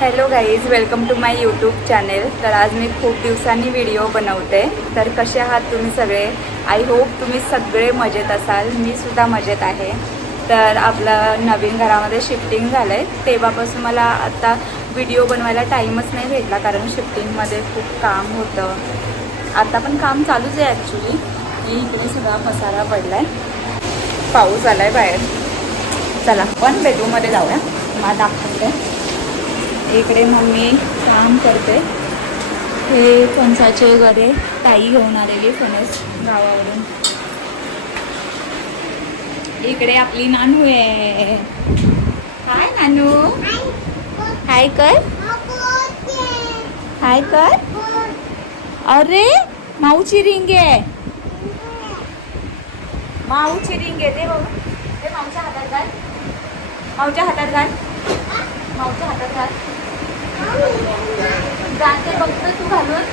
Hello guys welcome to my YouTube channel तर आज मी खूप दिवसांनी व्हिडिओ बनवते. तर कसे आहात तुम्ही सगळे? आय होप तुम्ही सगळे मजेत असाल. मी सुद्धा मजेत आहे. तर आपलं नवीन घरामध्ये शिफ्टिंग झालं आहे तेव्हापासून मला आता व्हिडिओ बनवायला टाईमच नाही भेटला कारण शिफ्टिंगमध्ये खूप काम होतं. आता पण काम चालूच आहे ॲक्च्युली की इकडे सगळा पसारा पडला आहे पाऊस आला आहे बाहेर. चला पण बेडरूममध्ये जाऊया. मला दाखवते. इकडे मम्मी काम करते. हे फणसाचे वगैरे ताई घेऊन आलेली फणस गावावरून. इकडे आपली नानू आहे. हाय नानू. हाय कर. हाय कर. अरे माऊची रिंग आहे. माऊची रिंग आहे. ते बघ ते माऊच्या हातात घाल. माऊच्या हातात घाल. माऊच्या हातात घाल. जाते बघतो तू घालून.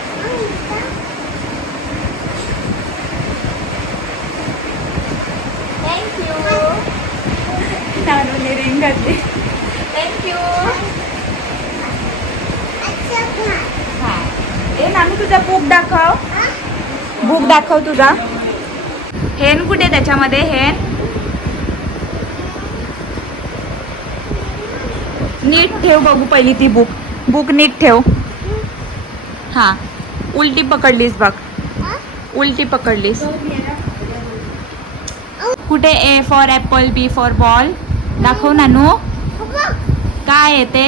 थँक्यू नानूने रिंग घातली. थँक्यू हा. ए नानू तुझा बुक दाखव. बुक दाखव तुझा. हेन कुठे त्याच्यामध्ये? हेन? नीट ठेव बघू पहिली ती बुक बुक नीट ठेव. हा. उलटी पकडलीस बघ. उलटी पकडलीस. कुठे A for apple B for ball दाखव नानू. काय येते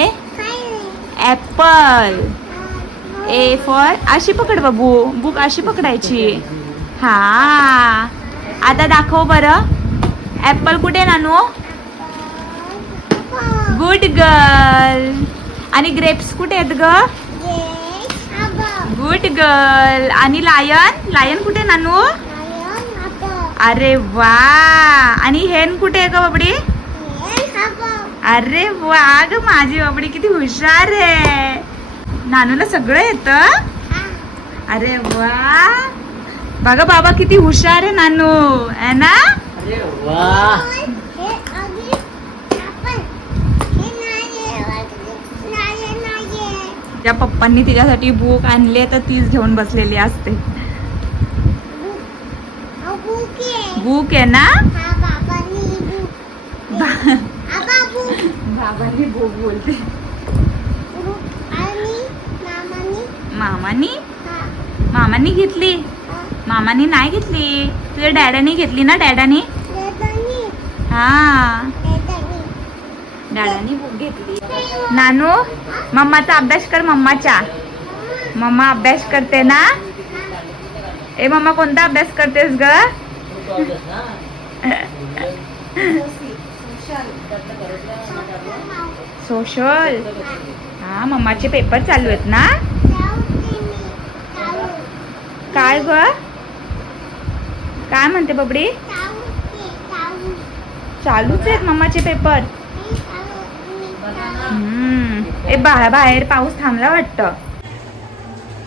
ऍपल ए फॉर अशी पकड बाबू. बुक अशी पकडायची. हा. आता दाखव बरं. ऍपल कुठे नानू? गुड गर्ल आणि ग्रेप्स कुठे आहेत ग गुड गर्ल आणि लायन लायन कुठे नानू अरे वा आणि हेन कुठे आहे ग बाबडी अरे वा ग माझी बाबडी किती हुशार आहे नानूला सगळं येतं अरे वा बघा बाबा किती हुशार आहे नानू आहे ना अरे वा त्या पप्पांनी तिच्यासाठी बुक आणले तर तीच घेऊन बसलेली असते. बुक आहे. ना? बाबांनी बुक बोलते. मामानी. मामानी? घेतली. मामानी नाही घेतली. तुझ्या डॅडानी घेतली ना डॅडानी. हा. डॅडानी बुक घेतली. नानू मम्माचा अभ्यास कर मम्माच्या मम्मा अभ्यास करते ना? ए मम्मा कोणता अभ्यास करतेस ग? सोशल. हा मम्माचे पेपर चालू आहेत ना? काय ग? काय म्हणते बबडी? चालूच आहेत मम्माचे पेपर. ए बा बाहेर पाऊस थांबला वाटतं.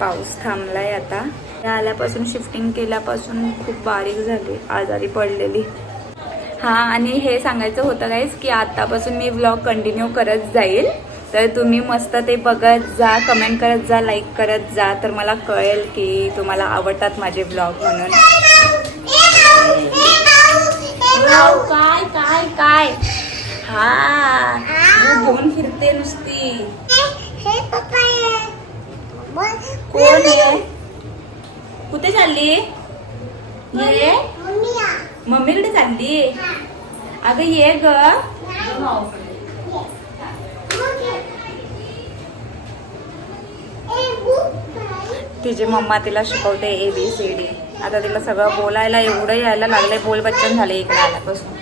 पाऊस थांबलाय आता. या आल्यापासून शिफ्टिंग केल्यापासून खूप बारीक झाली आजारी पडलेली. हा आणि हे सांगायचं होतं गाईज की आतापासून मी व्लॉग कंटिन्यू करत जाईल. तर तुम्ही मस्त ते बघत जा कमेंट करत जा लाईक करत जा. तर मला कळेल की तुम्हाला आवडतात माझे व्लॉग म्हणून. काय काय काय? हा. घेऊन फिरते नुसती. कोण आहे? कुठे चालली? ये. मम्मीकडे चालली? अगं ये ग. तिची मम्मा तिला शिकवते ए बी सी डी आता तिला सगळं बोलायला एवढं यायला लागलंय बोल बच्चन झाले इकडे आल्यापासून.